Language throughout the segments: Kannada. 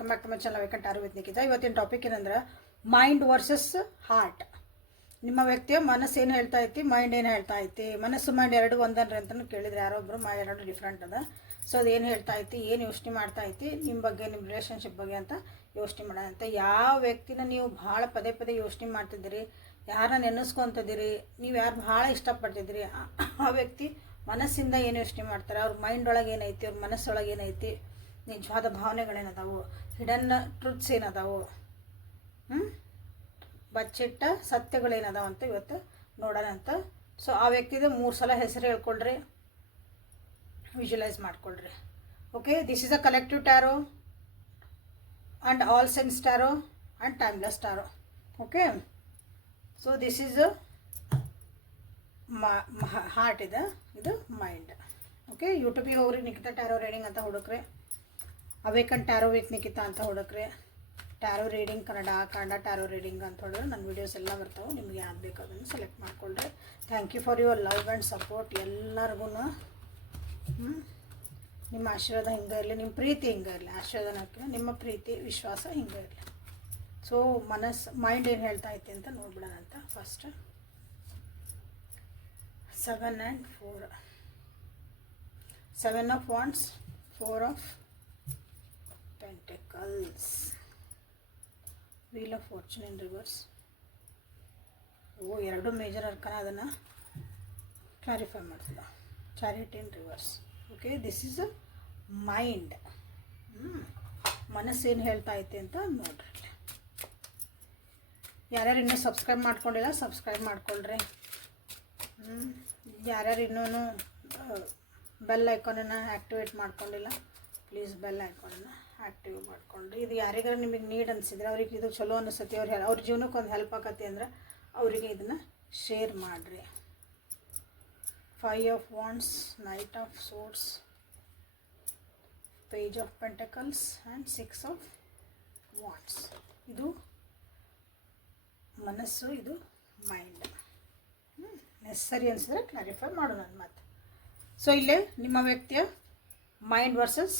Welcome back to my channel awaken ಆರು ವಿತ್ ನಿಖಿತಾ. ಇವತ್ತಿನ ಟಾಪಿಕ್ ಏನಂದ್ರೆ ಮೈಂಡ್ ವರ್ಸಸ್ ಹಾರ್ಟ್. ನಿಮ್ಮ ವ್ಯಕ್ತಿಯ ಮನಸ್ಸು ಏನು ಹೇಳ್ತಾ ಐತಿ, ಮೈಂಡ್ ಏನು ಹೇಳ್ತಾ ಐತಿ. ಮನಸ್ಸು ಮೈಂಡ್ ಎರಡು ಒಂದನ್ರಿ ಅಂತಲೂ ಕೇಳಿದ್ರೆ ಯಾರೊಬ್ಬರು ಎರಡು ಡಿಫ್ರೆಂಟ್ ಅದ. ಸೊ ಅದು ಏನು ಹೇಳ್ತಾ ಐತಿ, ಏನು ಯೋಚನೆ ಮಾಡ್ತಾ ಐತಿ ನಿಮ್ಮ ಬಗ್ಗೆ, ನಿಮ್ಮ ರಿಲೇಷನ್ಶಿಪ್ ಬಗ್ಗೆ ಅಂತ ಯೋಚನೆ ಮಾಡೋದಂತೆ. ಯಾವ ವ್ಯಕ್ತಿನ ನೀವು ಭಾಳ ಪದೇ ಪದೇ ಯೋಚನೆ ಮಾಡ್ತಿದ್ದೀರಿ, ಯಾರನ್ನ ನೆನೆಸ್ಕೊತಿದ್ದೀರಿ, ನೀವು ಯಾರು ಭಾಳ ಇಷ್ಟಪಡ್ತಿದ್ದೀರಿ, ಆ ವ್ಯಕ್ತಿ ಮನಸ್ಸಿಂದ ಏನು ಯೋಚನೆ ಮಾಡ್ತಾರೆ, ಅವ್ರ ಮೈಂಡ್ ಒಳಗೆ ಏನೈತಿ, ಅವ್ರ ಮನಸ್ಸೊಳಗೆ ಏನೈತಿ, ನಿಜವಾದ ಭಾವನೆಗಳೇನದಾವು, ಹಿಡನ್ ಟ್ರುತ್ಸ್ ಏನದಾವು, ಬಚ್ಚಿಟ್ಟ ಸತ್ಯಗಳೇನದಾವ ಅಂತ ಇವತ್ತು ನೋಡೋಣ ಅಂತ. ಸೊ ಆ ವ್ಯಕ್ತಿದು 3 ಸಲ ಹೆಸರು ಹೇಳ್ಕೊಳ್ರಿ, ವಿಜುವಲೈಸ್ ಮಾಡ್ಕೊಳ್ರಿ. Okay, this is a collective tarot and all sense tarot and timeless tarot. Okay, so this is heart ಇದೆ, ಇದು ಮೈಂಡ್. ಓಕೆ, ಯೂಟ್ಯೂಬಿಗೆ ಹೋಗ್ರಿ, ನಿಖಿತಾ ಟ್ಯಾರೋ ರೀಡಿಂಗ್ ಅಂತ ಹುಡುಕ್ರಿ, ಅವೇಕನ್ ಟ್ಯಾರೋ ವಿತ್ ನಿಖಿತಾ ಅಂತ ಹುಡುಕ್ರಿ, tarot reading Kannada tarot reading ಅಂತ ಹೊಡೆದ್ರೆ ನನ್ನ ವೀಡಿಯೋಸ್ ಎಲ್ಲ ಬರ್ತಾವೆ. ನಿಮ್ಗೆ ಯಾವ್ದು ಬೇಕು ಅದನ್ನು ಸೆಲೆಕ್ಟ್ ಮಾಡ್ಕೊಳ್ರಿ. Thank you for your love and support. ಎಲ್ಲರಿಗೂ ನಿಮ್ಮ ಆಶೀರ್ವಾದ ಹಿಂಗೆ ಇರಲಿ, ನಿಮ್ಮ ಪ್ರೀತಿ ಹಿಂಗೆ ಇರಲಿ. ಆಶೀರ್ವಾದನಕ್ಕೆ ನಿಮ್ಮ ಪ್ರೀತಿ ವಿಶ್ವಾಸ ಹಿಂಗೆ ಇರಲಿ. ಸೊ ಮೈಂಡ್ ಏನು ಹೇಳ್ತಾ ಐತಿ ಅಂತ ನೋಡ್ಬಿಡೋಣ ಅಂತ. First 7 and 4, 7 of Wands, 4 of Pentacles, Wheel of Fortune in reverse. ಎರಡು ಮೇಜರ್ ಅರ್ಕನ ಅದನ್ನು ಕ್ಲಾರಿಫೈ ಮಾಡ್ತದೆ. Charity in reverse. Okay, this is a mind. ಮನಸ್ಸೇನು ಹೇಳ್ತಾ ಐತೆ ಅಂತ ನೋಡ್ರಿ. ಯಾರ್ಯಾರು ಇನ್ನೂ ಸಬ್ಸ್ಕ್ರೈಬ್ ಮಾಡ್ಕೊಂಡಿಲ್ಲ ಸಬ್ಸ್ಕ್ರೈಬ್ ಮಾಡ್ಕೊಳ್ರಿ. ಯಾರ್ಯಾರು ಇನ್ನೂ ಬೆಲ್ ಐಕಾನನ್ನು ಆ್ಯಕ್ಟಿವೇಟ್ ಮಾಡ್ಕೊಂಡಿಲ್ಲ ಪ್ಲೀಸ್ ಬೆಲ್ ಐಕಾನನ್ನು ಆ್ಯಕ್ಟಿವ್ ಮಾಡ್ಕೊಂಡ್ರಿ. ಇದು ಯಾರಿಗಾರು ನಿಮಗೆ ನೀಡ್ ಅನಿಸಿದ್ರೆ, ಅವ್ರಿಗೆ ಇದು ಚಲೋ ಅನಿಸುತ್ತೆ, ಅವ್ರ ಜೀವನಕ್ಕೆ ಒಂದು ಹೆಲ್ಪ್ ಆಗತ್ತೆ ಅಂದ್ರೆ ಅವರಿಗೆ ಇದನ್ನು ಶೇರ್ ಮಾಡಿರಿ. 5 of Wands, Knight of Swords, Page of Pentacles and 6 of Wands. ಇದು ಮನಸ್ಸು, ಇದು ಮೈಂಡ್. ನೆಸಸರಿ ಅನಿಸಿದ್ರೆ ಕ್ಲಾರಿಫೈ ಮಾಡೋಣ ಮಾತು. ಸೊ ಇಲ್ಲೇ ನಿಮ್ಮ ವ್ಯಕ್ತಿಯ ಮೈಂಡ್ ವರ್ಸಸ್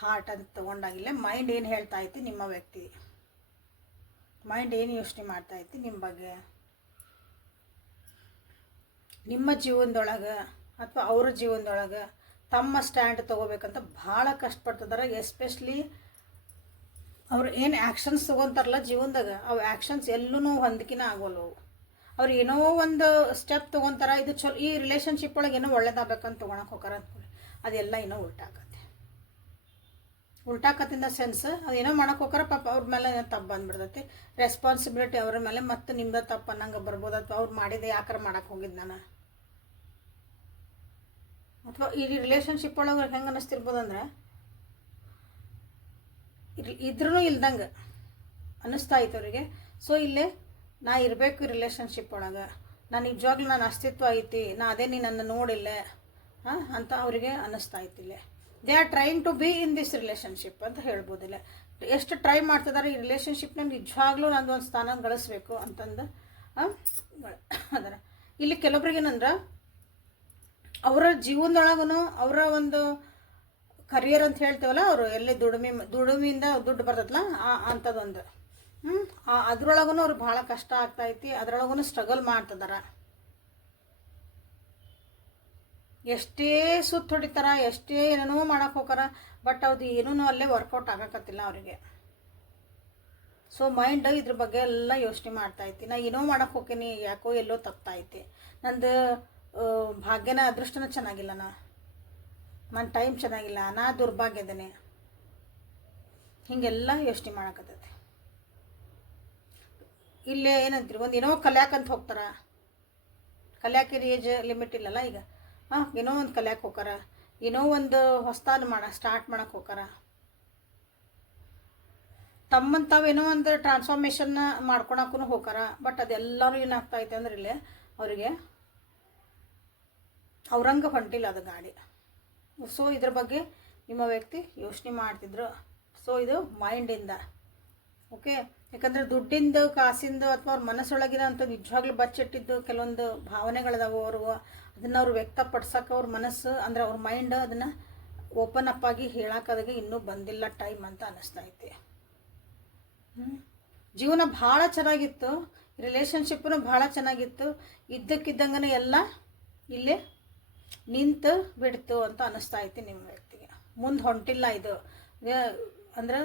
ಹಾರ್ಟ್ ಅಂತ ತೊಗೊಂಡಾಗಿಲ್ಲ. ಮೈಂಡ್ ಏನು ಹೇಳ್ತಾ ಐತಿ, ನಿಮ್ಮ ವ್ಯಕ್ತಿ ಮೈಂಡ್ ಏನು ಯೋಚನೆ ಮಾಡ್ತಾ ಐತಿ ನಿಮ್ಮ ಬಗ್ಗೆ, ನಿಮ್ಮ ಜೀವನದೊಳಗೆ ಅಥವಾ ಅವ್ರ ಜೀವನದೊಳಗೆ ತಮ್ಮ ಸ್ಟ್ಯಾಂಡ್ ತೊಗೋಬೇಕಂತ ಭಾಳ ಕಷ್ಟಪಡ್ತಿದ್ದಾರೆ. ಎಸ್ಪೆಷಲಿ ಅವ್ರು ಏನು ಆ್ಯಕ್ಷನ್ಸ್ ತೊಗೊತಾರಲ್ಲ ಜೀವನದಾಗ, ಅವು ಆ್ಯಕ್ಷನ್ಸ್ ಎಲ್ಲೂ ಹೊಂದಿಕೆನ ಆಗೋಲ್ಲವು. ಅವ್ರು ಏನೋ ಒಂದು ಸ್ಟೆಪ್ ತೊಗೊತಾರ, ಇದು ಚಲೋ, ಈ ರಿಲೇಷನ್ಶಿಪ್ ಒಳಗೆ ಏನೋ ಒಳ್ಳೇದಾಗಬೇಕಂತ ತೊಗೊಳಕ್ಕೆ ಹೋಗಾರ ಅಂದ್ಕೊಳ್ಳಿ, ಅದೆಲ್ಲ ಏನೋ ಉಲ್ಟಾಕತ್ತಿಂದ ಸೆನ್ಸ್ ಅದೇನೋ ಮಾಡಕ್ಕೆ ಹೋಗಾರ, ಪಾಪ ಅವ್ರ ಮೇಲೆ ಏನೋ ತಪ್ಪು ಬಂದುಬಿಡ್ತೈತಿ. ರೆಸ್ಪಾನ್ಸಿಬಿಲಿಟಿ ಅವ್ರ ಮೇಲೆ ಮತ್ತು ನಿಮ್ದು ತಪ್ಪು ಅನ್ನಂಗೆ ಬರ್ಬೋದು. ಅಥವಾ ಅವ್ರು ಮಾಡಿದೆ ಯಾಕಾರ ಮಾಡಕ್ಕೆ ಹೋಗಿದ್ದು ನಾನು, ಅಥವಾ ಈ ರಿಲೇಷನ್ಶಿಪ್ ಒಳಗೆ ಹೆಂಗೆ ಅನ್ನಿಸ್ತಿರ್ಬೋದಂದ್ರೆ ಇದ್ರೂ ಇಲ್ದಂಗೆ ಅನ್ನಿಸ್ತಾ ಇತ್ತು ಅವರಿಗೆ. ಸೊ ಇಲ್ಲೇ ನಾ ಇರಬೇಕು ಈ ರಿಲೇಷನ್ಶಿಪ್ ಒಳಗೆ, ನಾನು ನಿಜವಾಗ್ಲೂ ನನ್ನ ಅಸ್ತಿತ್ವ ಐತಿ, ನಾ ಅದೇ ನೀ ನನ್ನ ನೋಡಿಲ್ಲ ಅಂತ ಅವರಿಗೆ ಅನ್ನಿಸ್ತಾ ಇತ್ತಿಲ್ಲ. They are trying to be in this relationship ಅಂತ ಹೇಳ್ಬೋದಿಲ್ಲ. ಎಷ್ಟು ಟ್ರೈ ಮಾಡ್ತಿದ್ದಾರೆ ಈ ರಿಲೇಷನ್ಶಿಪ್ನ ನಿಜವಾಗ್ಲೂ ನಂದು ಒಂದು ಸ್ಥಾನ ಗಳಿಸ್ಬೇಕು ಅಂತಂದು ಅದರ. ಇಲ್ಲಿ ಕೆಲವೊಬ್ರಿಗೆ ಏನಂದ್ರೆ ಅವರ ಜೀವನದೊಳಗೂ ಅವರ ಒಂದು ಕರಿಯರ್ ಅಂತ ಹೇಳ್ತೇವಲ್ಲ, ಅವರು ಎಲ್ಲಿ ದುಡಿಮೆಯಿಂದ ದುಡ್ಡು ಬರ್ತೈತಲ್ಲ ಅಂಥದ್ದೊಂದು ಅದ್ರೊಳಗೂ ಅವ್ರಿಗೆ ಭಾಳ ಕಷ್ಟ ಆಗ್ತೈತಿ. ಅದ್ರೊಳಗೂ ಸ್ಟ್ರಗಲ್ ಮಾಡ್ತಿದಾರ. ಎಷ್ಟೇ ಸುತ್ತ ಹೊಡಿತಾರ, ಎಷ್ಟೇ ಏನೇನೋ ಮಾಡಕ್ಕೆ ಹೋಗಾರ, ಬಟ್ ಅದು ಏನೂ ಅಲ್ಲೇ ವರ್ಕೌಟ್ ಆಗಕತ್ತಿಲ್ಲ ಅವರಿಗೆ. ಸೊ ಮೈಂಡ್ ಇದ್ರ ಬಗ್ಗೆ ಎಲ್ಲ ಯೋಚನೆ ಮಾಡ್ತಾಯಿತಿ. ನಾ ಏನೋ ಮಾಡಕ್ಕೆ ಹೋಗ್ತೀನಿ, ಯಾಕೋ ಎಲ್ಲೋ ತಪ್ಪಾಯ್ತಿ, ನಂದು ಭಾಗ್ಯನ ಅದೃಷ್ಟನ ಚೆನ್ನಾಗಿಲ್ಲ, ನನ್ನ ಟೈಮ್ ಚೆನ್ನಾಗಿಲ್ಲ, ನಾ ದುರ್ಭಾಗ್ಯದೇನೆ, ಹೀಗೆಲ್ಲ ಯೋಚನೆ ಮಾಡಕತ್ತೈತಿ. ಇಲ್ಲೇ ಏನಂತೀರಿ, ಒಂದು ಏನೋ ಕಲ್ಯಾಕಂತ ಹೋಗ್ತಾರ, ಕಲ್ಯಾಕೆ ಏಜ್ ಲಿಮಿಟ್ ಇಲ್ಲಲ್ಲ ಈಗ. ಏನೋ ಒಂದು ಕಲ್ಯಾಕೆ ಹೋಗಾರ, ಏನೋ ಒಂದು ಹೊಸ್ತಾನು ಸ್ಟಾರ್ಟ್ ಮಾಡಕ್ಕೆ ಹೋಗಾರ, ತಮ್ಮಂತ ತಾವೇನೋ ಒಂದು ಟ್ರಾನ್ಸ್ಫಾರ್ಮೇಷನ್ನ ಮಾಡ್ಕೊಳಕ್ಕೂ ಹೋಗಾರ. ಬಟ್ ಅದೆಲ್ಲರೂ ಏನಾಗ್ತಾಯಿದೆ ಅಂದ್ರೆ ಇಲ್ಲೇ ಅವರಿಗೆ ಅವ್ರಂಗೆ ಹೊಂಟಿಲ್ಲ ಅದು ಗಾಡಿ. ಸೊ ಇದ್ರ ಬಗ್ಗೆ ನಿಮ್ಮ ವ್ಯಕ್ತಿ ಯೋಚನೆ ಮಾಡ್ತಿದ್ರು. ಸೊ ಇದು ಮೈಂಡಿಂದ. ಓಕೆ, ಯಾಕಂದರೆ ದುಡ್ಡಿಂದು ಕಾಸಿಂದು ಅಥವಾ ಅವ್ರ ಮನಸ್ಸೊಳಗಿನ ಅಂತ ನಿಜವಾಗ್ಲೂ ಬಚ್ಚಿಟ್ಟಿದ್ದು ಕೆಲವೊಂದು ಭಾವನೆಗಳಿದಾವೆ. ಅದನ್ನು ಅವ್ರು ವ್ಯಕ್ತಪಡ್ಸೋಕೆ ಅವ್ರ ಮನಸ್ಸು ಅಂದರೆ ಅವ್ರ ಮೈಂಡ್ ಅದನ್ನು ಓಪನ್ ಅಪ್ ಆಗಿ ಹೇಳೋಕ್ಕಾದಾಗ ಇನ್ನೂ ಬಂದಿಲ್ಲ ಟೈಮ್ ಅಂತ ಅನ್ನಿಸ್ತಾ ಐತಿ. ಜೀವನ ಭಾಳ ಚೆನ್ನಾಗಿತ್ತು, ರಿಲೇಷನ್ಶಿಪ್ಪೂ ಭಾಳ ಚೆನ್ನಾಗಿತ್ತು. ಇದ್ದಕ್ಕಿದ್ದಂಗೆ ಎಲ್ಲ ಇಲ್ಲೇ ನಿಂತು ಬಿಡ್ತು ಅಂತ ಅನ್ನಿಸ್ತಾ ಐತಿ ನಿಮ್ಮ ವ್ಯಕ್ತಿಗೆ. ಮುಂದೆ ಹೊಂಟಿಲ್ಲ ಇದು ಅಂದ್ರೆ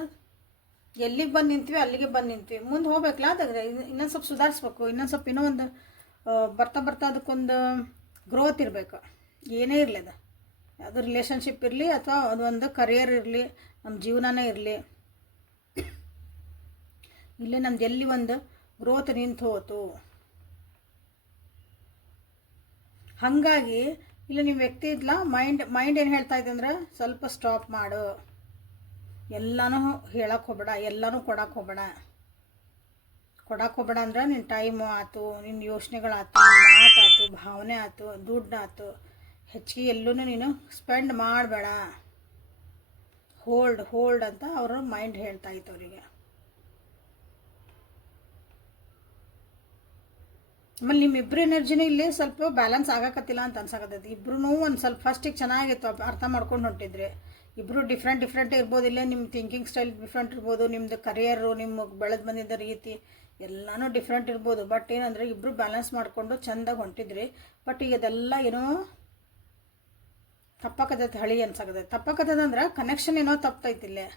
ಎಲ್ಲಿಗೆ ಬಂದು ನಿಂತೀವಿ ಅಲ್ಲಿಗೆ ಬಂದು ನಿಂತೀವಿ. ಮುಂದೆ ಹೋಗ್ಬೇಕಲ್ಲ, ಅದಾದ್ರೆ ಇನ್ನೊಂದು ಸ್ವಲ್ಪ ಸುಧಾರಿಸ್ಬೇಕು, ಇನ್ನೊಂದು ಸ್ವಲ್ಪ ಇನ್ನೂ ಒಂದು ಬರ್ತಾ ಅದಕ್ಕೊಂದು ಗ್ರೋತ್ ಇರಬೇಕು. ಏನೇ ಇರಲಿ ಅದು ರಿಲೇಷನ್ಶಿಪ್ ಇರಲಿ ಅಥವಾ ಅದೊಂದು ಕರಿಯರ್ ಇರಲಿ, ನಮ್ಮ ಜೀವನನೇ ಇರಲಿ, ಇಲ್ಲೇ ನಮ್ದು ಎಲ್ಲಿ ಒಂದು ಗ್ರೋತ್ ನಿಂತು ಹೋತು. ಹಾಗಾಗಿ ಇಲ್ಲಿ ನಿಮ್ಮ ವ್ಯಕ್ತಿ ಇದ್ಲ ಮೈಂಡ್ ಏನು ಹೇಳ್ತಾ ಇದೆ ಅಂದ್ರೆ ಸ್ವಲ್ಪ ಸ್ಟಾಪ್ ಮಾಡು, ಎಲ್ಲನೂ ಹೇಳಕ್ಕೆ ಹೋಗ್ಬೇಡ, ಎಲ್ಲನೂ ಕೊಡಕ್ಕೆ ಹೋಗ್ಬೇಡ ಅಂದ್ರೆ ನಿನ್ನ ಟೈಮು ಆಯ್ತು, ನಿನ್ನ ಯೋಚನೆಗಳಾಯ್ತು, ಮಾತಾಯ್ತು, ಭಾವನೆ ಆಯ್ತು, ದುಡ್ಡು ಆಯ್ತು, ಹೆಚ್ಚಿಗೆ ಎಲ್ಲೂ ನೀನು ಸ್ಪೆಂಡ್ ಮಾಡಬೇಡ, ಹೋಲ್ಡ್ ಅಂತ ಅವರು ಮೈಂಡ್ ಹೇಳ್ತಾ ಇತ್ತು ಅವರಿಗೆ. ಆಮೇಲೆ ನಿಮ್ಮಿಬ್ಬರು ಎನರ್ಜಿನೂ ಇಲ್ಲಿ ಸ್ವಲ್ಪ ಬ್ಯಾಲೆನ್ಸ್ ಆಗಕತ್ತಿಲ್ಲ ಅಂತ ಅನ್ಸಕತ್ತೈತಿ. ಇಬ್ಬರೂ ಒಂದು ಸ್ವಲ್ಪ ಫಸ್ಟಿಗೆ ಚೆನ್ನಾಗಿತ್ತು, ಅರ್ಥ ಮಾಡ್ಕೊಂಡು ಹೊಂಟಿದ್ರೆ. ಇಬ್ಬರು ಡಿಫ್ರೆಂಟ್ ಇರ್ಬೋದು, ಇಲ್ಲೇ ನಿಮ್ಮ ಥಿಂಕಿಂಗ್ ಸ್ಟೈಲ್ ಡಿಫ್ರೆಂಟ್ ಇರ್ಬೋದು, ನಿಮ್ಮದು ಕರಿಯರು, ನಿಮ್ಮ ಬೆಳೆದು ಬಂದಿದ್ದ ರೀತಿ ಎಲ್ಲನೂ ಡಿಫ್ರೆಂಟ್ ಇರ್ಬೋದು. ಬಟ್ ಏನಂದರೆ ಇಬ್ಬರು ಬ್ಯಾಲೆನ್ಸ್ ಮಾಡಿಕೊಂಡು ಚೆಂದಾಗಿ ಹೊಂಟಿದ್ರಿ. ಬಟ್ ಈಗ ಅದೆಲ್ಲ ಏನೋ ತಪ್ಪಕತ್ತೈತಿ, ಹಳಿ ತಪ್ಪಕತ್ತದ ಅಂದ್ರೆ ಕನೆಕ್ಷನ್ ಏನೋ ತಪ್ತೈತಿ, ಇಲ್ಲೇ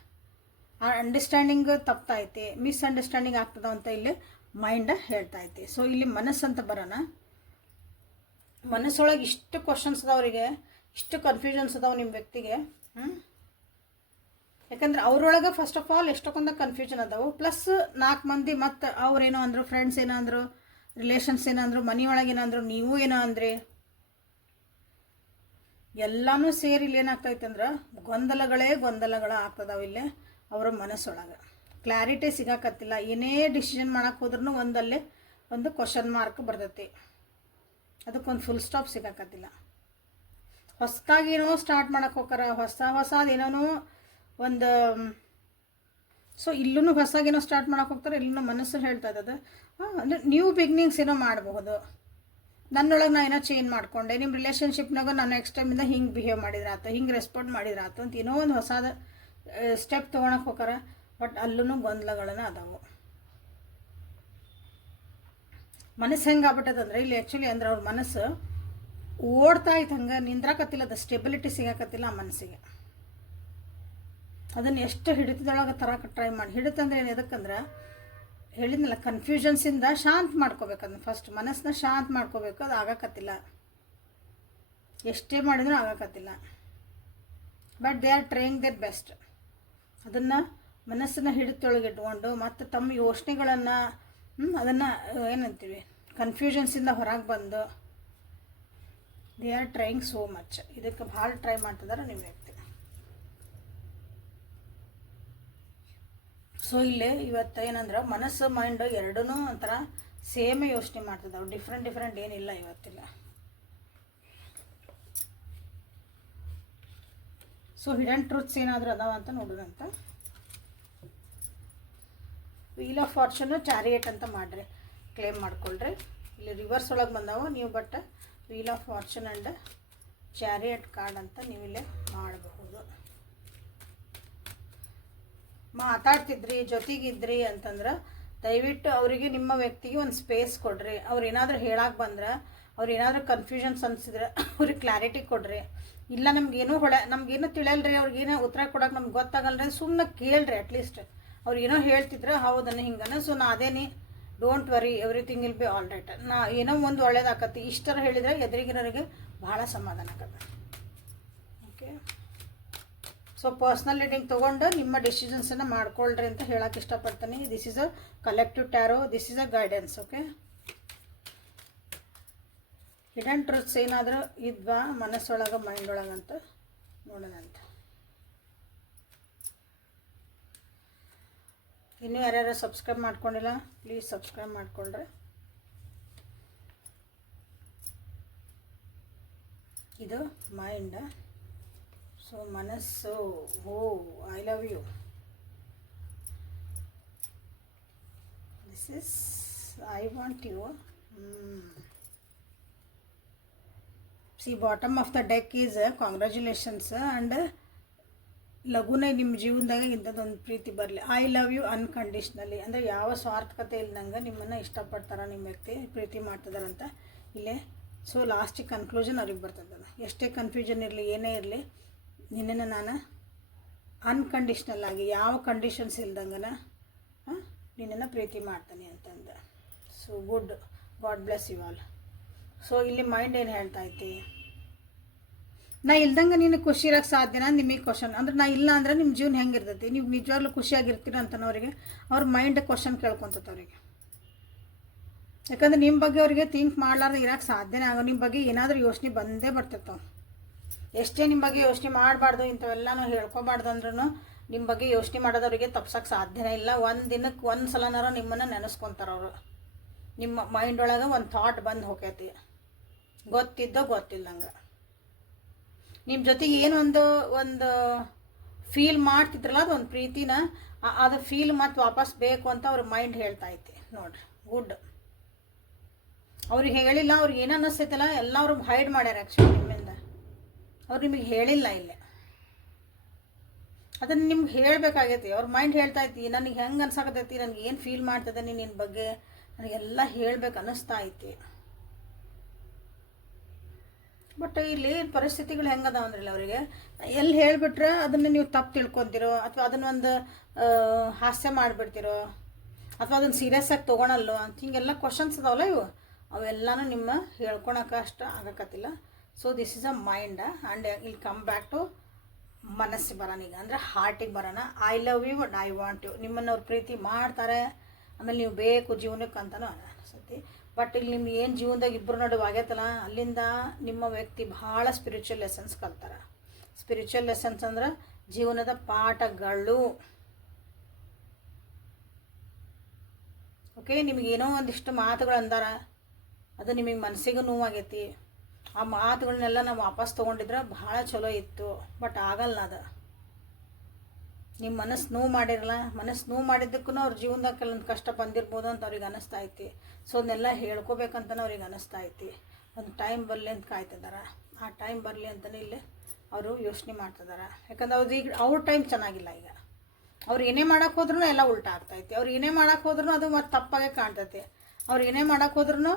ಆ ಅಂಡರ್ಸ್ಟ್ಯಾಂಡಿಂಗ್ ತಪ್ತೈತಿ, ಮಿಸ್ಅಂಡರ್ಸ್ಟ್ಯಾಂಡಿಂಗ್ ಆಗ್ತದ ಅಂತ ಇಲ್ಲಿ ಮೈಂಡ್ ಹೇಳ್ತಾ ಐತಿ. ಸೊ ಇಲ್ಲಿ ಮನಸ್ಸಂತ ಬರೋಣ. ಮನಸ್ಸೊಳಗೆ ಇಷ್ಟು ಕ್ವಶನ್ಸ್ ಅದಾವ್ರಿಗೆ, ಇಷ್ಟು ಕನ್ಫ್ಯೂಷನ್ಸ್ ಅದಾವೆ ನಿಮ್ಮ ವ್ಯಕ್ತಿಗೆ. ಯಾಕಂದ್ರೆ ಅವ್ರೊಳಗೆ ಫಸ್ಟ್ ಆಫ್ ಆಲ್ ಎಷ್ಟೊಂದು ಕನ್ಫ್ಯೂಷನ್ ಅದಾವು. ಪ್ಲಸ್ 4 ಮಂದಿ ಮತ್ತು ಅವ್ರೇನೋ ಅಂದರು, ಫ್ರೆಂಡ್ಸ್ ಏನೋ ಅಂದರು, ರಿಲೇಷನ್ಸ್ ಏನಂದ್ರು, ಮನೆಯೊಳಗೆ ಏನಂದ್ರು, ನೀವು ಏನೋ ಅಂದ್ರಿ, ಎಲ್ಲನೂ ಸೇರಿ ಇಲ್ಲಿ ಏನಾಗ್ತೈತೆ ಅಂದ್ರೆ ಗೊಂದಲಗಳ ಆಗ್ತದಾವ ಇಲ್ಲೇ ಅವರ ಮನಸ್ಸೊಳಗೆ. ಕ್ಲಾರಿಟಿ ಸಿಗಾಕತ್ತಿಲ್ಲ. ಏನೇ ಡಿಸಿಷನ್ ಮಾಡಕ್ಕೆ ಹೋದ್ರೂ ಒಂದಲ್ಲೇ ಒಂದು ಕ್ವಶನ್ ಮಾರ್ಕ್ ಬರ್ತೈತಿ, ಅದಕ್ಕೊಂದು ಫುಲ್ ಸ್ಟಾಪ್ ಸಿಗಾಕತ್ತಿಲ್ಲ. ಹೊಸದಾಗಿ ಏನೋ ಸ್ಟಾರ್ಟ್ ಮಾಡಕ್ಕೆ ಹೋಗಾರ, ಹೊಸದೇನೋ ಒಂದು. ಸೊ ಇಲ್ಲೂ ಹೊಸದಾಗೇನೋ ಸ್ಟಾರ್ಟ್ ಮಾಡಕ್ಕೆ ಹೋಗ್ತಾರೆ, ಇಲ್ಲೂ ಮನಸ್ಸು ಹೇಳ್ತಾ ಇದ್ದದು ಅಂದರೆ ನ್ಯೂ ಬಿಗ್ನಿಂಗ್ಸ್ ಏನೋ ಮಾಡಬಹುದು. ನನ್ನೊಳಗೆ ನಾನು ಏನೋ ಚೇಂಜ್ ಮಾಡಿಕೊಂಡೆ, ನಿಮ್ಮ ರಿಲೇಷನ್ಶಿಪ್ನಾಗ ನಾನು ನೆಕ್ಸ್ಟ್ ಟೈಮಿಂದ ಹಿಂಗೆ ಬಿಹೇವ್ ಮಾಡಿದ್ರಾತು, ಹಿಂಗೆ ರೆಸ್ಪಾಂಡ್ ಮಾಡಿದ್ರಾತು ಅಂತ ಏನೋ ಒಂದು ಹೊಸದ ಸ್ಟೆಪ್ ತೊಗೊಳಕ್ಕೆ ಹೋಗಾರ. ಬಟ್ ಅಲ್ಲೂ ಗೊಂದಲಗಳನ್ನ ಅದಾವು. ಮನಸ್ಸು ಹೆಂಗೆ ಆಗ್ಬಿಟ್ಟದಂದ್ರೆ ಇಲ್ಲಿ ಆ್ಯಕ್ಚುಲಿ ಅಂದ್ರೆ ಅವ್ರ ಮನಸ್ಸು ಓಡ್ತಾ ಇತ್ತು, ಹಂಗೆ ನಿಂದ್ರಾಕತ್ತಿಲ್ಲ, ಅದು ಸ್ಟೆಬಿಲಿಟಿ ಸಿಗಾಕತ್ತಿಲ್ಲ ಆ ಮನಸ್ಸಿಗೆ. ಅದನ್ನು ಎಷ್ಟು ಹಿಡಿತದೊಳಗೆ ತರಕ್ಕೆ ಟ್ರೈ ಮಾಡಿ. ಹಿಡಿತಂದ್ರೆ ಏನು, ಎದಕ್ಕಂದ್ರೆ ಹೇಳಿದ್ನಲ್ಲ, ಕನ್ಫ್ಯೂಷನ್ಸಿಂದ ಶಾಂತ ಮಾಡ್ಕೋಬೇಕಂದ್ರೆ ಫಸ್ಟ್ ಮನಸ್ಸನ್ನ ಶಾಂತ ಮಾಡ್ಕೋಬೇಕು. ಅದು ಆಗಕತ್ತಿಲ್ಲ, ಎಷ್ಟೇ ಮಾಡಿದ್ರೂ ಆಗಕತ್ತಿಲ್ಲ. But they are trying their best. ಅದನ್ನು ಮನಸ್ಸನ್ನು ಹಿಡಿತೊಳಗಿಟ್ಕೊಂಡು ಮತ್ತು ತಮ್ಮ ಯೋಚನೆಗಳನ್ನು ಅದನ್ನು ಏನಂತೀವಿ ಕನ್ಫ್ಯೂಷನ್ಸಿಂದ ಹೊರಗೆ ಬಂದು they are trying so much. ಇದಕ್ಕೆ ಭಾಳ ಟ್ರೈ ಮಾಡ್ತಿದ್ದಾರೆ ನಿಮ್ಮ ವ್ಯಕ್ತಿ. ಸೊ ಇಲ್ಲೇ ಇವತ್ತು ಏನಂದ್ರೆ ಮನಸ್ಸು ಮೈಂಡು ಎರಡೂ ಒಂಥರ ಸೇಮೇ ಯೋಚನೆ ಮಾಡ್ತಿದ್ದಾವೆ, ಡಿಫ್ರೆಂಟ್ ಏನಿಲ್ಲ ಇವತ್ತಿಲ್ಲ. ಸೊ ಹಿಡನ್ ಟ್ರೂತ್ಸ್ ಏನಾದರೂ ಅದಾವ ಅಂತ ನೋಡೋದಂತ. ವೀಲ್ ಆಫ್ ಫಾರ್ಚೂನು ಚಾರಿಯೇಟ್ ಅಂತ ಮಾಡಿರಿ, ಕ್ಲೇಮ್ ಮಾಡ್ಕೊಳ್ರಿ. ಇಲ್ಲಿ ರಿವರ್ಸ್ ಒಳಗೆ ಬಂದಾವು ನೀವು, but wheel of fortune and chariot card ಅಂತ ನೀವಿಲ್ಲೇ ಮಾಡಬಹುದು. ಮಾತಾಡ್ತಿದ್ರಿ, ಜೊತೆಗಿದ್ರಿ ಅಂತಂದ್ರೆ ದಯವಿಟ್ಟು ಅವರಿಗೆ, ನಿಮ್ಮ ವ್ಯಕ್ತಿಗೆ ಒಂದು ಸ್ಪೇಸ್ ಕೊಡ್ರಿ. ಅವ್ರು ಏನಾದರೂ ಹೇಳಕ್ಕೆ ಬಂದ್ರೆ, ಅವ್ರು ಏನಾದರೂ ಕನ್ಫ್ಯೂಷನ್ಸ್ ಅನಿಸಿದ್ರೆ ಅವ್ರಿಗೆ ಕ್ಲಾರಿಟಿ ಕೊಡ್ರಿ. ಇಲ್ಲ ನಮ್ಗೇನು ತಿಳಿಯಲ್ರಿ, ಅವ್ರಿಗೇನೋ ಉತ್ತರ ಕೊಡೋಕೆ ನಮ್ಗೆ ಗೊತ್ತಾಗಲ್ರಿ, ಸುಮ್ಮನೆ ಕೇಳ್ರಿ. ಅಟ್ಲೀಸ್ಟ್ ಅವ್ರು ಏನೋ ಹೇಳ್ತಿದ್ರೆ ಹೌದನ್ನ ಹಿಂಗನ, ಸೊ ನಾ ಅದೇನಿ, don't worry, everything will be all right. ನಾ ಏನೋ ಒಂದು ಒಳ್ಳೇದಾಕತಿ ಇಷ್ಟರ ಹೇಳಿದ್ರೆ ಎದುರಿಗಿರೋರಿಗೆ ಭಾಳ ಸಮಾಧಾನ ಆಗತ್ತೆ. ಓಕೆ, ಸೊ ಪರ್ಸ್ನಲ್ ರೀಡಿಂಗ್ ತೊಗೊಂಡು ನಿಮ್ಮ ಡಿಸಿಷನ್ಸನ್ನು ಮಾಡ್ಕೊಳ್ರಿ ಅಂತ ಹೇಳಕ್ಕೆ ಇಷ್ಟಪಡ್ತೀನಿ. This is a collective tarot, this is a guidance. Okay, hidden truths ಏನಾದರೂ ಇದ್ವಾ ಮನಸ್ಸೊಳಗೆ ಮೈಂಡ್ ಒಳಗಂತ ನೋಡೋಣಂತ. ಇನ್ನೂ ಯಾರ್ಯಾರು ಸಬ್ಸ್ಕ್ರೈಬ್ ಮಾಡ್ಕೊಂಡಿಲ್ಲ ಪ್ಲೀಸ್ ಸಬ್ಸ್ಕ್ರೈಬ್ ಮಾಡ್ಕೊಳ್ರಿ. ಇದು ಮೈಂಡ್. ಸೊ ಮನಸ್ಸು, oh I love you, this is I want you. See, bottom of the deck is congratulations and ಲಘುನೇ ನಿಮ್ಮ ಜೀವನದಾಗ ಇಂಥದ್ದೊಂದು ಪ್ರೀತಿ ಬರಲಿ. ಐ ಲವ್ ಯು ಅನ್ಕಂಡೀಷ್ನಲಿ ಅಂದರೆ ಯಾವ ಸ್ವಾರ್ಥಕತೆ ಇಲ್ದಂಗೆ ನಿಮ್ಮನ್ನು ಇಷ್ಟಪಡ್ತಾರೆ, ನಿಮ್ಮ ವ್ಯಕ್ತಿ ಪ್ರೀತಿ ಮಾಡ್ತಿದಾರಂತ ಇಲ್ಲೇ. ಸೊ ಲಾಸ್ಟಿಗೆ ಕನ್ಕ್ಲೂಷನ್ ಅವ್ರಿಗೆ ಬರ್ತದೆ. ಎಷ್ಟೇ ಕನ್ಫ್ಯೂಷನ್ ಇರಲಿ, ಏನೇ ಇರಲಿ, ನಿನ್ನನ್ನು ನಾನು ಅನ್ಕಂಡೀಷ್ನಲ್ ಆಗಿ ಯಾವ ಕಂಡೀಷನ್ಸ್ ಇಲ್ದಂಗನ ನಿನ್ನನ್ನು ಪ್ರೀತಿ ಮಾಡ್ತಾನೆ ಅಂತಂದು. So good, God bless you all. So ಇಲ್ಲಿ ಮೈಂಡ್ ಏನು ಹೇಳ್ತಾ ಐತಿ, ನಾ ಇಲ್ದಂಗೆ ನೀನು ಖುಷಿ ಇರೋಕ್ಕೆ ಸಾಧ್ಯನಾ ನಿಮಗೆ ಕ್ವಶನ್ ಅಂದ್ರೆ, ನಾ ಇಲ್ಲ ಅಂದ್ರೆ ನಿಮ್ಮ ಜೀವನ ಹೆಂಗಿರ್ತೈತಿ, ನೀವು ನಿಜವಾಗ್ಲೂ ಖುಷಿಯಾಗಿರ್ತೀರ ಅಂತನವ್ರಿಗೆ ಅವ್ರ ಮೈಂಡ್ ಕ್ವಶನ್ ಕೇಳ್ಕೊತೈತೆ ಅವ್ರಿಗೆ. ಯಾಕಂದ್ರೆ ನಿಮ್ಮ ಬಗ್ಗೆ ಅವರಿಗೆ ಥಿಂಕ್ ಮಾಡ್ಲಾರ್ದು ಇರೋಕ್ಕೆ ಸಾಧ್ಯನೇ ಆಗೋ, ನಿಮ್ಮ ಬಗ್ಗೆ ಏನಾದರೂ ಯೋಚನೆ ಬಂದೇ ಬರ್ತಿರ್ತಾವೆ. ಎಷ್ಟೇ ನಿಮ್ಮ ಬಗ್ಗೆ ಯೋಚನೆ ಮಾಡಬಾರ್ದು, ಇಂಥವೆಲ್ಲನೂ ಹೇಳ್ಕೊಬಾರ್ದು ಅಂದ್ರೂ ನಿಮ್ಮ ಬಗ್ಗೆ ಯೋಚನೆ ಮಾಡೋದವ್ರಿಗೆ ತಪ್ಸೋಕ್ಕೆ ಸಾಧ್ಯನೇ ಇಲ್ಲ. ಒಂದು ದಿನಕ್ಕೆ ಒಂದು ಸಲನಾರ ನಿಮ್ಮನ್ನು ನೆನೆಸ್ಕೊತಾರೆ ಅವರು. ನಿಮ್ಮ ಮೈಂಡ್ ಒಳಗೆ ಒಂದು ಥಾಟ್ ಬಂದು ಹೋಗೈತಿ, ಗೊತ್ತಿದ್ದೋ ಗೊತ್ತಿಲ್ಲಂಗೆ. ನಿಮ್ಮ ಜೊತೆಗೆ ಒಂದು ಫೀಲ್ ಮಾಡ್ತಿದ್ರಲ್ಲ, ಅದು ಒಂದು ಪ್ರೀತಿನ, ಅದು ಫೀಲ್ ಮತ್ತು ವಾಪಸ್ ಬೇಕು ಅಂತ ಅವ್ರ ಮೈಂಡ್ ಹೇಳ್ತಾ ಐತಿ ನೋಡ್ರಿ. ಗುಡ್. ಅವ್ರಿಗೆ ಹೇಳಿಲ್ಲ, ಅವ್ರಿಗೆ ಏನು ಅನ್ನಿಸ್ತೈತಲ್ಲ ಎಲ್ಲ ಅವ್ರು ಹೈಡ್ ಮಾಡ್ಯಾರ ಆ್ಯಕ್ಚುಲಿ ನಿಮ್ಮಿಂದ. ಅವ್ರು ನಿಮಗೆ ಹೇಳಿಲ್ಲ ಇಲ್ಲೇ, ಅದನ್ನು ನಿಮ್ಗೆ ಹೇಳಬೇಕಾಗೈತಿ. ಅವ್ರ ಮೈಂಡ್ ಹೇಳ್ತಾ ಐತಿ, ನನಗೆ ಹೆಂಗೆ ಅನ್ಸಾಕತೈತಿ, ನನಗೆ ಏನು ಫೀಲ್ ಮಾಡ್ತದೆ ನಿನ್ನ ಬಗ್ಗೆ, ನನಗೆಲ್ಲ ಹೇಳ್ಬೇಕು ಅನ್ನಿಸ್ತಾ ಐತಿ. ಬಟ್ ಇಲ್ಲಿ ಪರಿಸ್ಥಿತಿಗಳು ಹೆಂಗದಾವ ಅಂದ್ರಲ್ಲ ಅವರಿಗೆ, ಎಲ್ಲಿ ಹೇಳಿಬಿಟ್ರೆ ಅದನ್ನು ನೀವು ತಪ್ಪು ತಿಳ್ಕೊತಿರೋ, ಅಥವಾ ಅದನ್ನೊಂದು ಹಾಸ್ಯ ಮಾಡಿಬಿಡ್ತಿರೋ, ಅಥವಾ ಅದನ್ನು ಸೀರಿಯಸ್ ಆಗಿ ತೊಗೊಳಲ್ಲೋ ಅಂತ ಹಿಂಗೆಲ್ಲ ಕ್ವಶನ್ಸ್ ಅದಾವಲ್ಲ ಇವು, ಅವೆಲ್ಲನೂ ನಿಮ್ಮ ಹೇಳ್ಕೊಳಕ್ಕೆ ಅಷ್ಟು ಆಗಕತ್ತಿಲ್ಲ. So this is a mind. And ಇಲ್ಲಿ ಕಮ್ ಬ್ಯಾಕ್ ಟು ಮನಸ್ಸಿಗೆ ಬರೋಣ. ಈಗ ಅಂದರೆ ಹಾರ್ಟಿಗೆ ಬರೋಣ. I love you and I want you. ನಿಮ್ಮನ್ನು ಅವ್ರು ಪ್ರೀತಿ ಮಾಡ್ತಾರೆ, ಆಮೇಲೆ ನೀವು ಬೇಕು ಜೀವನಕ್ಕೆ ಅಂತಲೂ ಅನಿಸುತ್ತೆ. ಬಟ್ ಇಲ್ಲಿ ನಿಮ್ಗೆ ಏನು ಜೀವನದಾಗ ಇಬ್ಬರು ನಡುವೆ ಆಗೈತಲ್ಲ, ಅಲ್ಲಿಂದ ನಿಮ್ಮ ವ್ಯಕ್ತಿ ಭಾಳ ಸ್ಪಿರಿಚುವಲ್ ಲೆಸನ್ಸ್ ಕಲ್ತಾರೆ. ಸ್ಪಿರಿಚುವಲ್ ಲೆಸನ್ಸ್ ಅಂದ್ರೆ ಜೀವನದ ಪಾಠಗಳು. ಓಕೆ, ನಿಮಗೇನೋ ಒಂದಿಷ್ಟು ಮಾತುಗಳು ಅಂದಾರ, ಅದು ನಿಮಗೆ ಮನಸ್ಸಿಗೂ ನೋವಾಗೈತಿ. ಆ ಮಾತುಗಳನ್ನೆಲ್ಲ ನಾವು ವಾಪಸ್ ತೊಗೊಂಡಿದ್ರೆ ಭಾಳ ಚಲೋ ಇತ್ತು. ಬಟ್ ಆಗಲ್ಲ ಅದು. ನಿಮ್ಮ ಮನಸ್ಸು ನೋವು ಮಾಡಿರಲ್ಲ, ಮನಸ್ಸು ನೋವು ಮಾಡಿದ್ದಕ್ಕೂ ಅವ್ರ ಜೀವನದಾಗ ಕೆಲವೊಂದು ಕಷ್ಟ ಬಂದಿರ್ಬೋದು ಅಂತ ಅವ್ರಿಗೆ ಅನ್ನಿಸ್ತಾ ಐತಿ. ಸೊ ಅದನ್ನೆಲ್ಲ ಹೇಳ್ಕೊಬೇಕಂತಲೂ ಅವ್ರಿಗೆ ಅನ್ನಿಸ್ತಾ ಐತಿ. ಒಂದು ಟೈಮ್ ಬರಲಿ ಅಂತ ಕಾಯ್ತಿದ್ದಾರೆ. ಆ ಟೈಮ್ ಬರಲಿ ಅಂತಲೇ ಇಲ್ಲಿ ಅವರು ಯೋಚನೆ ಮಾಡ್ತಿದ್ದಾರೆ. ಯಾಕಂದ್ರೆ ಅವ್ರು ಈಗ ಅವ್ರ ಟೈಮ್ ಚೆನ್ನಾಗಿಲ್ಲ. ಈಗ ಅವ್ರು ಏನೇ ಮಾಡೋಕ್ಕೆ ಹೋದ್ರೂ ಎಲ್ಲ ಉಲ್ಟಾ ಆಗ್ತೈತಿ. ಅವ್ರು ಏನೇ ಮಾಡೋಕ್ಕೆ ಹೋದ್ರೂ ಅದು ಮತ್ತು ತಪ್ಪಾಗೆ ಕಾಣ್ತೈತಿ. ಅವ್ರು ಏನೇ ಮಾಡೋಕ್ಕೆ ಹೋದ್ರೂ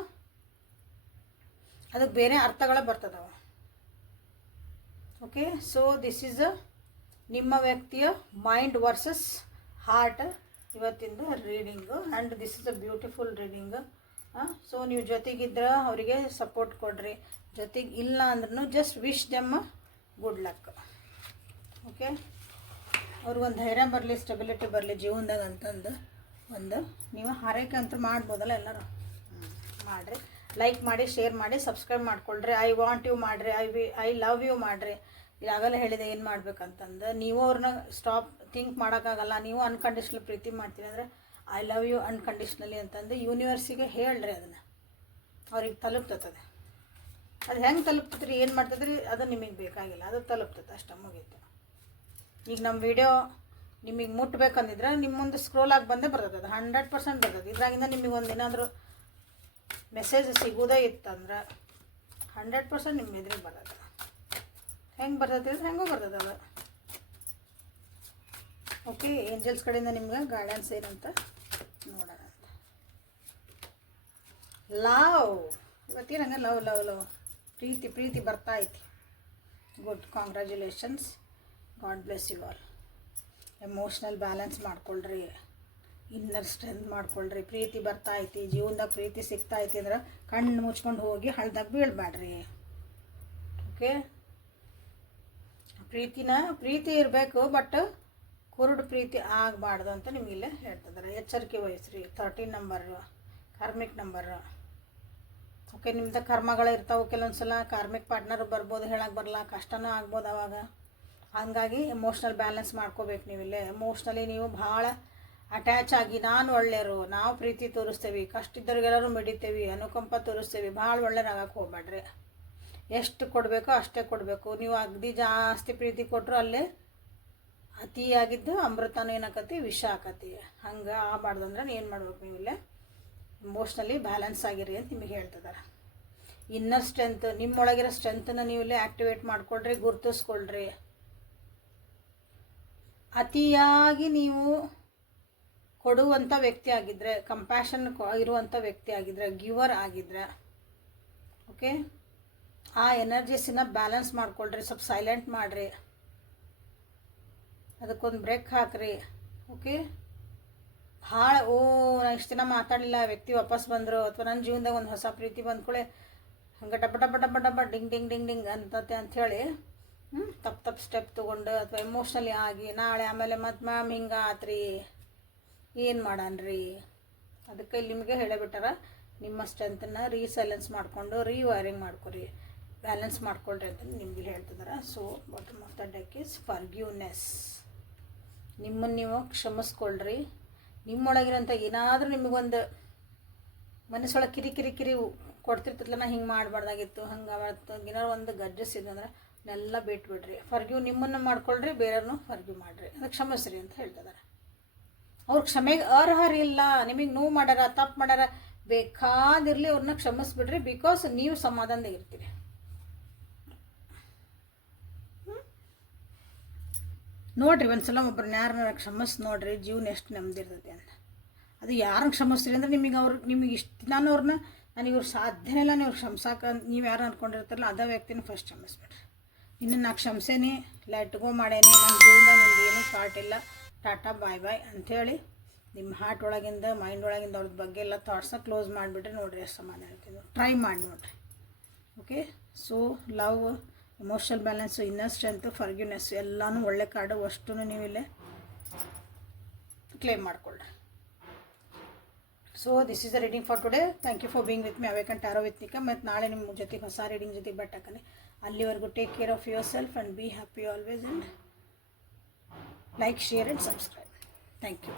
ಅದಕ್ಕೆ ಬೇರೆ ಅರ್ಥಗಳೇ ಬರ್ತದವ. ಓಕೆ, ಸೊ ದಿಸ್ ಈಸ್ ನಿಮ್ಮ ವ್ಯಕ್ತಿಯ ಮೈಂಡ್ ವರ್ಸಸ್ ಹಾರ್ಟ್ ಇವತ್ತಿಂದ reading. And this is a beautiful reading. So ನೀವು ಜೊತೆಗಿದ್ರೆ ಅವರಿಗೆ ಸಪೋರ್ಟ್ ಕೊಡ್ರಿ, ಜೊತೆಗೆ ಇಲ್ಲ ಅಂದ್ರೂ just wish them good luck. Okay, ಅವ್ರಿಗೊಂದು ಧೈರ್ಯ ಬರಲಿ, ಸ್ಟೆಬಿಲಿಟಿ ಬರಲಿ ಜೀವನದಾಗ ಅಂತಂದು ಒಂದು ನೀವು ಹಾರೈಕೆ ಅಂತೂ ಮಾಡ್ಬೋದಲ್ಲ ಎಲ್ಲರೂ. ಮಾಡಿರಿ, ಲೈಕ್ ಮಾಡಿ, ಶೇರ್ ಮಾಡಿ, ಸಬ್ಸ್ಕ್ರೈಬ್ ಮಾಡ್ಕೊಳ್ರಿ. ಐ ವಾಂಟ್ ಯು ಮಾಡಿರಿ, ಐ ಲವ್ ಯು ಮಾಡಿರಿ. ಈಗಾಗಲೇ ಹೇಳಿದೆ ಏನು ಮಾಡ್ಬೇಕಂತಂದು. ನೀವು ಅವ್ರನ್ನ ಸ್ಟಾಪ್ ಥಿಂಕ್ ಮಾಡೋಕ್ಕಾಗಲ್ಲ. ನೀವು ಅನ್ಕಂಡೀಷ್ನಲ್ ಪ್ರೀತಿ ಮಾಡ್ತೀನಿ ಅಂದರೆ ಐ ಲವ್ ಯು ಅನ್ಕಂಡೀಷ್ನಲಿ ಅಂತಂದು ಯೂನಿವರ್ಸಿಗೆ ಹೇಳ್ರಿ. ಅದನ್ನು ಅವ್ರಿಗೆ ತಲುಪ್ತದೆ. ಅದು ಹೆಂಗೆ ತಲುಪ್ತದ್ರಿ, ಏನು ಮಾಡ್ತದ್ರಿ, ಅದು ನಿಮಗೆ ಬೇಕಾಗಿಲ್ಲ, ಅದು ತಲುಪ್ತದೆ ಅಷ್ಟೇ, ಮುಗೀತು. ಈಗ ನಮ್ಮ ವಿಡಿಯೋ ನಿಮಗೆ ಮುಟ್ಬೇಕಂದಿದ್ರೆ ನಿಮ್ಮ ಮುಂದೆ ಸ್ಕ್ರೋಲ್ ಆಗಿ ಬಂದೇ ಬರ್ತದೆ. ಅದು 100% ಬರ್ತದೆ. ಇದ್ರಾಗಿಂದ ನಿಮಗೆ ಒಂದು ಏನಾದರೂ ಮೆಸೇಜ್ ಸಿಗೋದೇ ಇತ್ತಂದ್ರೆ 100% ನಿಮ್ಮ ಎದುರಿಗೆ ಬರ್ತದೆ. ಹೆಂಗೆ ಬರ್ತದೆ ಅಂದ್ರೆ ಹೆಂಗೋ ಬರ್ತದೆ ಅದು. ಓಕೆ, ಏಂಜಲ್ಸ್ ಕಡೆಯಿಂದ ನಿಮ್ಗೆ ಗೈಡೆನ್ಸ್ ಏನಂತ ನೋಡೋಣ ಅಂತ. ಲವ್ ಇವತ್ತೇನಂಗೆ ಲವ್ ಲವ್ ಲವ್ ಪ್ರೀತಿ ಪ್ರೀತಿ ಬರ್ತಾ ಐತಿ. Good, congratulations, God bless you all. Emotional balance ಮಾಡ್ಕೊಳ್ರಿ, ಇನ್ನರ್ ಸ್ಟ್ರೆಂತ್ ಮಾಡ್ಕೊಳ್ರಿ. ಪ್ರೀತಿ ಬರ್ತಾ ಐತಿ, ಜೀವನದಾಗ ಪ್ರೀತಿ ಸಿಗ್ತಾ ಐತಿ ಅಂದ್ರೆ ಕಣ್ಣು ಮುಚ್ಕೊಂಡು ಹೋಗಿ ಹಳ್ದಾಗ ಬೀಳ್ಬೇಡ್ರಿ. ಓಕೆ, ಪ್ರೀತಿ ಇರಬೇಕು, ಬಟ್ ಕುರುಡು ಪ್ರೀತಿ ಆಗಬಾರ್ದು ಅಂತ ನಿಮಗಿಲ್ಲೇ ಹೇಳ್ತಿದ್ದಾರೆ. ಎಚ್ಚರಿಕೆ ವಹಿಸ್ರಿ. 13 ನಂಬರ್ ಕಾರ್ಮಿಕ್ ನಂಬರ್. ಓಕೆ, ನಿಮ್ದು ಕರ್ಮಗಳು ಇರ್ತಾವೆ. ಕೆಲವೊಂದು ಸಲ ಕಾರ್ಮಿಕ್ ಪಾರ್ಟ್ನರ್ ಬರ್ಬೋದು, ಹೇಳಕ್ಕೆ ಬರಲ್ಲ, ಕಷ್ಟನೂ ಆಗ್ಬೋದು ಅವಾಗ. ಹಾಗಾಗಿ ಎಮೋಷ್ನಲ್ ಬ್ಯಾಲೆನ್ಸ್ ಮಾಡ್ಕೋಬೇಕು. ನೀವಿಲ್ಲೇ ಎಮೋಷ್ನಲಿ ನೀವು ಭಾಳ ಅಟ್ಯಾಚ್ ಆಗಿ ನಾನು ಒಳ್ಳೆಯರು, ನಾವು ಪ್ರೀತಿ ತೋರಿಸ್ತೇವೆ, ಕಷ್ಟ ಇದ್ದವ್ರಿಗೆಲ್ಲರೂ ಮಿಡಿತೇವೆ, ಅನುಕಂಪ ತೋರಿಸ್ತೇವೆ, ಭಾಳ ಒಳ್ಳೆಯರಾಗಕ್ಕೆ ಹೋಗ್ಬೇಡ್ರಿ. ಎಷ್ಟು ಕೊಡಬೇಕೋ ಅಷ್ಟೇ ಕೊಡಬೇಕು. ನೀವು ಅಗದಿ ಜಾಸ್ತಿ ಪ್ರೀತಿ ಕೊಟ್ಟರು ಅಲ್ಲೇ ಅತಿಯಾಗಿದ್ದು ಅಮೃತನೂ ಏನಾಕತಿ, ವಿಷ ಆಕತಿ. ಹಂಗೆ ಆಗಬಾರ್ದು ಅಂದ್ರೆ ಏನು ಮಾಡ್ಬೇಕು, ನೀವಿಲ್ಲೇ ಎಮೋಷ್ನಲಿ ಬ್ಯಾಲೆನ್ಸ್ ಆಗಿರಿ ಅಂತ ನಿಮಗೆ ಹೇಳ್ತಿದ್ದಾರೆ. ಇನ್ನರ್ ಸ್ಟ್ರೆಂತ್, ನಿಮ್ಮೊಳಗಿರೋ ಸ್ಟ್ರೆಂತನ್ನು ನೀವಿಲ್ಲೇ ಆ್ಯಕ್ಟಿವೇಟ್ ಮಾಡ್ಕೊಳ್ರಿ, ಗುರ್ತಿಸ್ಕೊಳ್ರಿ. ಅತಿಯಾಗಿ ನೀವು ಕೊಡುವಂಥ ವ್ಯಕ್ತಿ ಆಗಿದ್ದರೆ, ಕಂಪ್ಯಾಷನ್ ಇರುವಂಥ ವ್ಯಕ್ತಿ ಆಗಿದ್ದರೆ, ಗಿವರ್ ಆಗಿದ್ದರೆ, ಓಕೆ, ಆ ಎನರ್ಜಿಸನ್ನ ಬ್ಯಾಲೆನ್ಸ್ ಮಾಡ್ಕೊಳ್ರಿ. ಸ್ವಲ್ಪ ಸೈಲೆಂಟ್ ಮಾಡಿರಿ, ಅದಕ್ಕೊಂದು ಬ್ರೇಕ್ ಹಾಕ್ರಿ. ಓಕೆ, ಭಾಳ ನಾ ಇಷ್ಟು ದಿನ ಮಾತಾಡಲಿಲ್ಲ, ವ್ಯಕ್ತಿ ವಾಪಸ್ ಬಂದರು, ಅಥವಾ ನನ್ನ ಜೀವನದಾಗ ಒಂದು ಹೊಸ ಪ್ರೀತಿ ಬಂದ್ಕೊಳ್ಳೆ ಹಂಗೆ ಡಬ್ಬ ಡಬ್ಬ ಡಬ್ಬ ಡಬ್ಬ ಡಿಂಗ್ ಡಿಂಗ್ ಡಿಂಗ್ ಡಿಂಗ್ ಅಂತತೆ ಅಂಥೇಳಿ ತಪ್ಪು ಸ್ಟೆಪ್ ತೊಗೊಂಡು ಅಥವಾ ಎಮೋಷ್ನಲಿ ಆಗಿ ನಾಳೆ ಆಮೇಲೆ ಮತ್ತು ಮ್ಯಾಮ್ ಹಿಂಗೆ ಆತ್ರಿ ಏನು ಮಾಡಾನ್ರಿ. ಅದಕ್ಕೆ ಇಲ್ಲಿ ನಿಮಗೆ ಹೇಳಿಬಿಟ್ಟಾರ, ನಿಮ್ಮ ಸ್ಟ್ರೆಂತನ್ನು ರೀಸೈಲೆನ್ಸ್ ಮಾಡಿಕೊಂಡು ರೀವೈರಿಂಗ್ ಮಾಡ್ಕೊರಿ, ಬ್ಯಾಲೆನ್ಸ್ ಮಾಡ್ಕೊಳ್ರಿ ಅಂತ ನಿಮ್ಗೆ ಹೇಳ್ತಿದ್ದಾರೆ. So bottom of the deck is forgiveness. ನಿಮ್ಮನ್ನು ನೀವು ಕ್ಷಮಿಸ್ಕೊಳ್ರಿ. ನಿಮ್ಮೊಳಗಿರೋಂಥ ಏನಾದರೂ ನಿಮಗೊಂದು ಮನಸ್ಸೊಳಗೆ ಕಿರಿ ಕಿರಿ ಕಿರಿ ಕೊಡ್ತಿರ್ತಲ್ಲ, ನಾ ಹಿಂಗೆ ಮಾಡಬಾರ್ದಾಗಿತ್ತು, ಹಂಗೆ ಏನಾರು ಒಂದು ಗಜ್ಜಿಸಿದ್ದು ಅಂದ್ರೆ ನೆಲ್ಲ ಬಿಟ್ಬಿಡ್ರಿ. ಫರ್ಗ್ಯೂ ನಿಮ್ಮನ್ನು ಮಾಡ್ಕೊಳ್ರಿ, ಬೇರೆಯವ್ರನ್ನೂ ಫರ್ಗ್ಯೂ ಮಾಡಿರಿ, ಅದಕ್ಕೆ ಕ್ಷಮಿಸ್ರಿ ಅಂತ ಹೇಳ್ತಿದ್ದಾರೆ. ಅವ್ರು ಕ್ಷಮೆಗೆ ಅರ್ಹರಿಲ್ಲ, ನಿಮಗೆ ನೋವು ಮಾಡ್ಯಾರ, ತಪ್ಪು ಮಾಡ್ಯಾರ, ಬೇಕಾದಿರಲಿ ಅವ್ರನ್ನ ಕ್ಷಮಿಸ್ಬಿಡ್ರಿ. ಬಿಕಾಸ್ ನೀವು ಸಮಾಧಾನದಾಗ ಇರ್ತೀರಿ. ನೋಡಿರಿ ಒಂದ್ಸಲ ಒಬ್ಬರನ್ನ ಯಾರನ್ನ ಕ್ಷಮಿಸಿ ನೋಡಿರಿ, ಜೀವನ ಎಷ್ಟು ನೆಮ್ಮದಿರ್ತೈತಿ ಅಂತ. ಅದು ಯಾರನ್ನ ಕ್ಷಮಿಸ್ತೀರಿ ಅಂದರೆ ನಿಮಗೆ ಇಷ್ಟು ನಾನು ಅವ್ರನ್ನ ನನಗೆ ಇವ್ರು ಸಾಧ್ಯನೇ ಇಲ್ಲ, ನೀವು ಕ್ಷಮಿಸಾಕ ನೀವು ಯಾರು ಅಂದ್ಕೊಂಡಿರ್ತಾರಲ್ಲ ಅದೇ ವ್ಯಕ್ತಿನ ಫಸ್ಟ್ ಕ್ಷಮಿಸ್ಬಿಡ್ರಿ. ಇನ್ನು ನಾ ಕ್ಷಮಿಸೇನಿ, ಲೆಟ್ ಗೋ ಮಾಡೇನಿ, ನನ್ನ ಜೀವನದಾಗ ನಿಮ್ದು ಏನೂ ಪಾರ್ಟ್ ಇಲ್ಲ, ಟಾಟಾ ಬಾಯ್ ಬಾಯ್ ಅಂಥೇಳಿ ನಿಮ್ಮ ಹಾರ್ಟ್ ಒಳಗಿಂದ ಮೈಂಡ್ ಒಳಗಿಂದ ಅವ್ರದ್ದು ಬಗ್ಗೆ ಎಲ್ಲ ಥಾಟ್ಸ್ನ ಕ್ಲೋಸ್ ಮಾಡಿಬಿಟ್ರೆ ನೋಡಿರಿ ಎಷ್ಟು ಸಮಾಧಾನ ಇರ್ತೀವಿ. ಟ್ರೈ ಮಾಡಿ ನೋಡಿರಿ. Okay, so love, emotional balance, inner strength, forgiveness ಎಲ್ಲನೂ ಒಳ್ಳೆ ಕಾರ್ಡು ಅಷ್ಟು ನೀವು ಇಲ್ಲೇ ಕ್ಲೇಮ್ ಮಾಡಿಕೊಳ್ಳ್ರಿ. So this is the reading for today. Thank you for being with me awaken tarot with Nika. ಮತ್ತು ನಾಳೆ ನಿಮ್ಮ ಜೊತೆಗೆ ಹೊಸ ರೀಡಿಂಗ್ ಜೊತೆಗೆ ಬೆಟ್ಟಾಕನೆ. ಅಲ್ಲಿವರೆಗೂ take care of yourself and be happy always, and like, share and subscribe. Thank you.